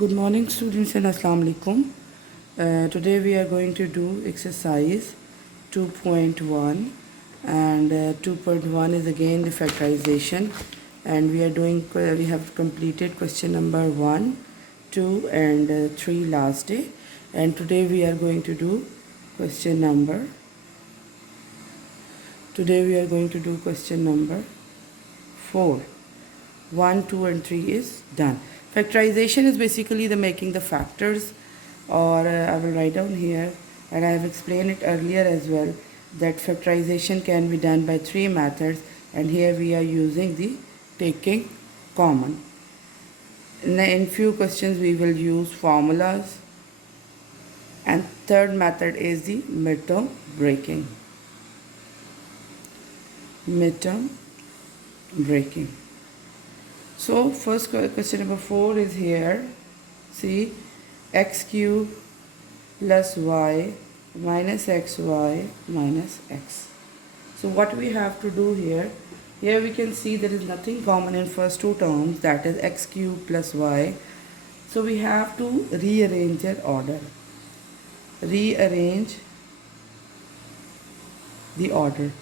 Good morning students and Assalamu alaikum. Today we are going to do exercise 2.1 and 2.1 is again the factorization, and we have completed question number 1, 2 and 3 last day, and today we are going to do question number question number 4. 1, 2 and 3 is done. Factorization is basically the making the factors, or I will write down here, and I have explained it earlier as well, that factorization can be done by 3 methods, and here we are using the taking common. In few questions we will use formulas, and third method is the midterm breaking. So first question number 4 is here. See, x cube plus y minus xy minus x. So what we have to do here we can see there is nothing common in first two terms, that is x cube plus y. So we have to rearrange their order. Rearrange the order.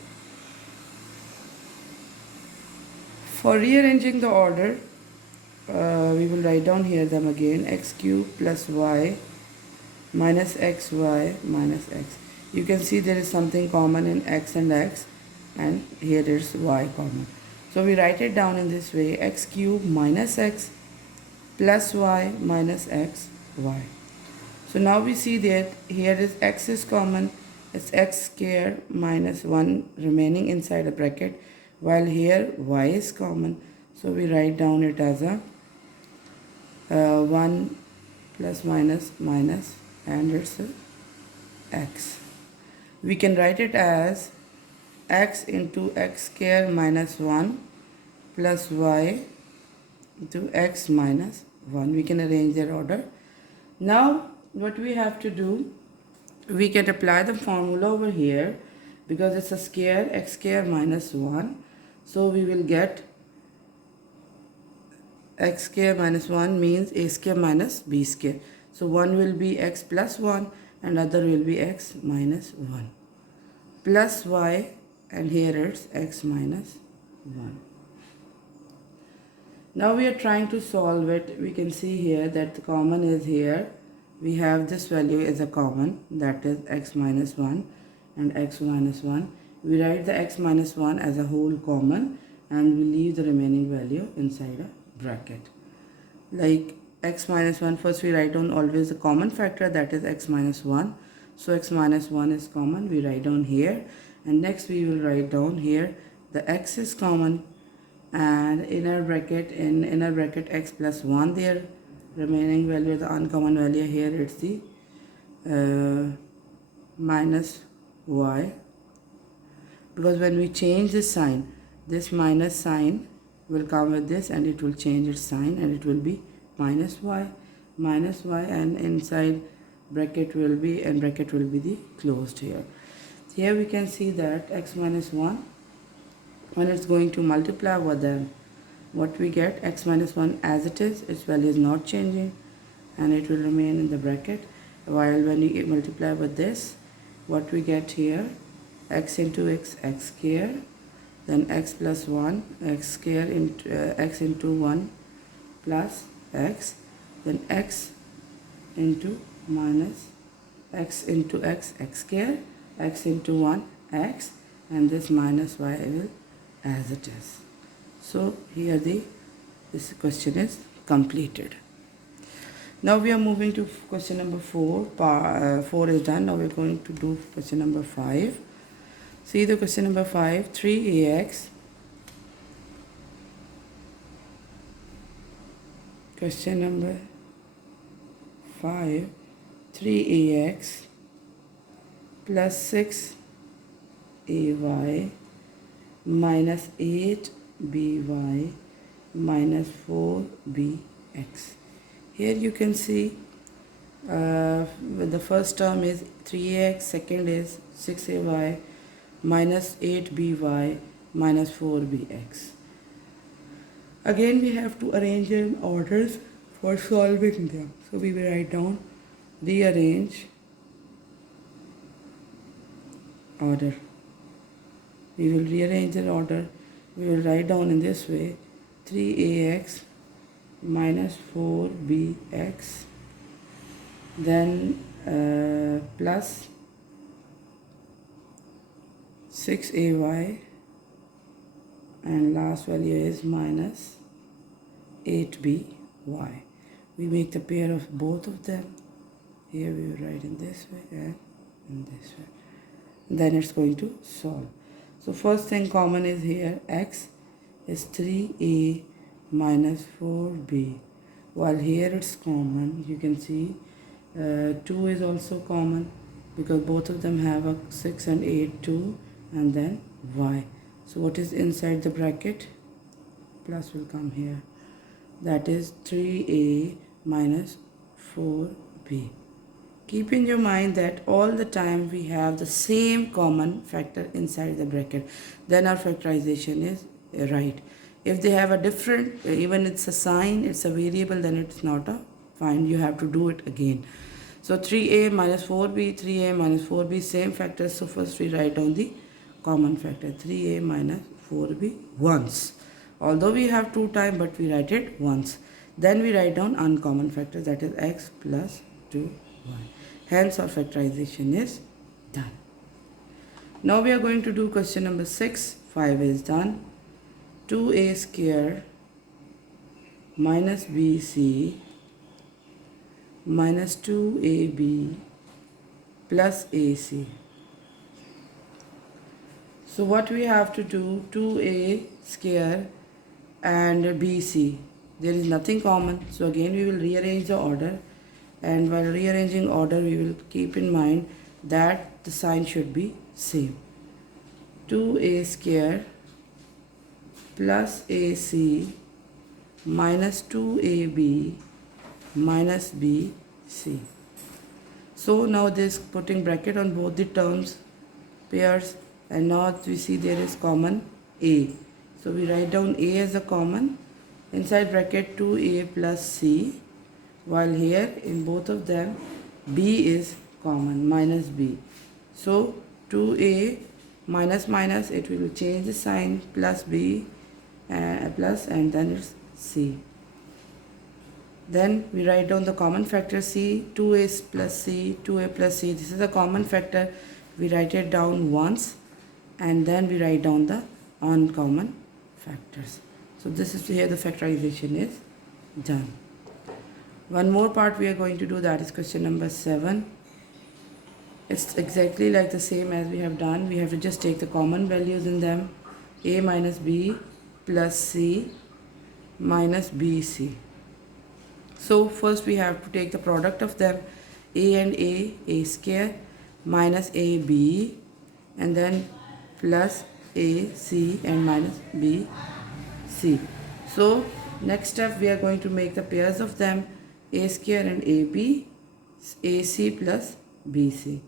For rearranging the order, we will write down here them again. X cube plus y minus xy minus x. You can see there is something common in x, and here is y common. So we write it down in this way: x cube minus x plus y minus x y. So now we see that here is x is common. It's x square minus 1 remaining inside a bracket, while here y is common. So we write down it as a 1 plus minus minus, and it's a x. We can write it as x into x square minus 1 plus y into x minus 1. We can arrange their order. Now what we have to do, we can apply the formula over here, because it's a square, x square minus 1. So we will get x square minus 1 means a square minus b square. So one will be x plus 1 and other will be x minus 1 plus y, and here it's x minus 1. Now we are trying to solve it. We can see here that the common is here. We have this value as a common, that is x minus 1 and x minus 1. We write the x minus 1 as a whole common, and we leave the remaining value inside a bracket. Like x minus 1, first we write down always the common factor, that is x minus 1. So x minus 1 is common, we write down here, and next we will write down here the x is common, and inner bracket x plus 1 there, remaining value, the uncommon value here, it's the minus y, because when we change this sign, this minus sign will come with this and it will change its sign, and it will be minus y, and inside bracket will be, and bracket will be the closed here. Here we can see that x minus 1, when it's going to multiply with them, what we get, x minus 1 as it is, its value is not changing, and it will remain in the bracket, while when you multiply with this, what we get here, x into x, x square, then x plus 1, x square into x into 1 plus x, then x into minus x into x, x square, x into 1, x, and this minus y will as it is. So here this question is completed. Now we are moving to question number 4. 4 is done. Now we are going to do question number 5. See the question number 5, 3ax. Question number 5, 3ax plus 6ay minus 8by minus 4bx. Here you can see the first term is 3ax, second is 6ay minus 8by minus 4bx. Again we have to arrange in orders. for solving them. So we will write down rearrange order. We will rearrange the order. We will write down in this way 3ax minus 4bx, then plus 6ay, and last value is minus 8by. We make the pair of both of them. Here we will write in this way and in this way. Then it's going to solve. So first thing common is here x is 3a minus 4b. While here it's common, you can see 2 is also common because both of them have a 6 and 8, 2, and then y. So what is inside the bracket? Plus will come here. That is 3a minus 4b. Keep in your mind that all the time we have the same common factor inside the bracket. Then our factorization is right. If they have a different, even it's a sign, it's a variable, then it's not a fine. You have to do it again. So 3a minus 4b, 3a minus 4b, same factors. So first we write down the common factor, 3a minus 4b once. Although we have 2 times, but we write it once. Then we write down uncommon factor, that is x plus 2y. Hence our factorization is done. Now we are going to do question number 6. 5 is done. 2a square minus bc minus 2ab plus ac. So what we have to do, 2a square and bc, there is nothing common. So again we will rearrange the order, and while rearranging order we will keep in mind that the sign should be same. 2a square plus ac minus 2ab minus bc. So now this putting bracket on both the terms, pairs, and now we see there is common a. So we write down a as a common, inside bracket 2a plus c, while here in both of them b is common, minus b. So 2a minus minus, it will change the sign, plus b plus, and then it's c. Then we write down the common factor c, 2a plus c, 2a plus c. This is a common factor. We write it down once, and then we write down the uncommon factors. So this is here the factorization is done. One more part we are going to do, that is question number 7. It's exactly like the same as we have done. We have to just take the common values in them. A minus b plus c minus bc. So first we have to take the product of them, a and a square, minus ab, and then plus ac and minus bc. So next step we are going to make the pairs of them, a square and ab, ac plus bc.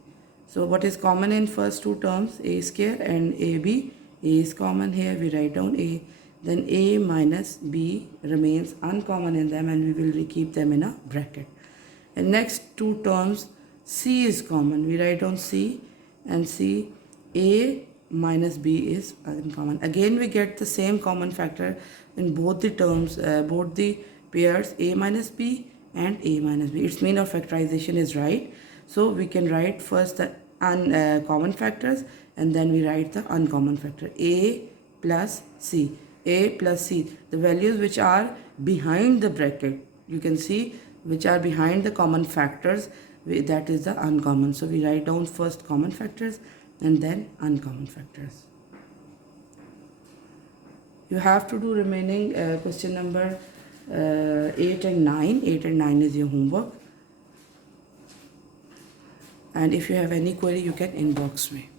So what is common in first 2 terms, a square and ab? A is common here, we write down a. Then a minus b remains uncommon in them, and we will keep them in a bracket. And next 2 terms, c is common, we write down c, and c, a minus b is uncommon. Again we get the same common factor in both the terms, both the pairs, a minus b and a minus b. It's mean our factorization is right. So we can write first the common factors, and then we write the uncommon factor, a plus c. A plus c, the values which are behind the bracket, you can see which are behind the common factors, that is the uncommon. So we write down first common factors and then uncommon factors. You have to do remaining question number 8 and 9. 8 and 9 is your homework, and if you have any query you can inbox me.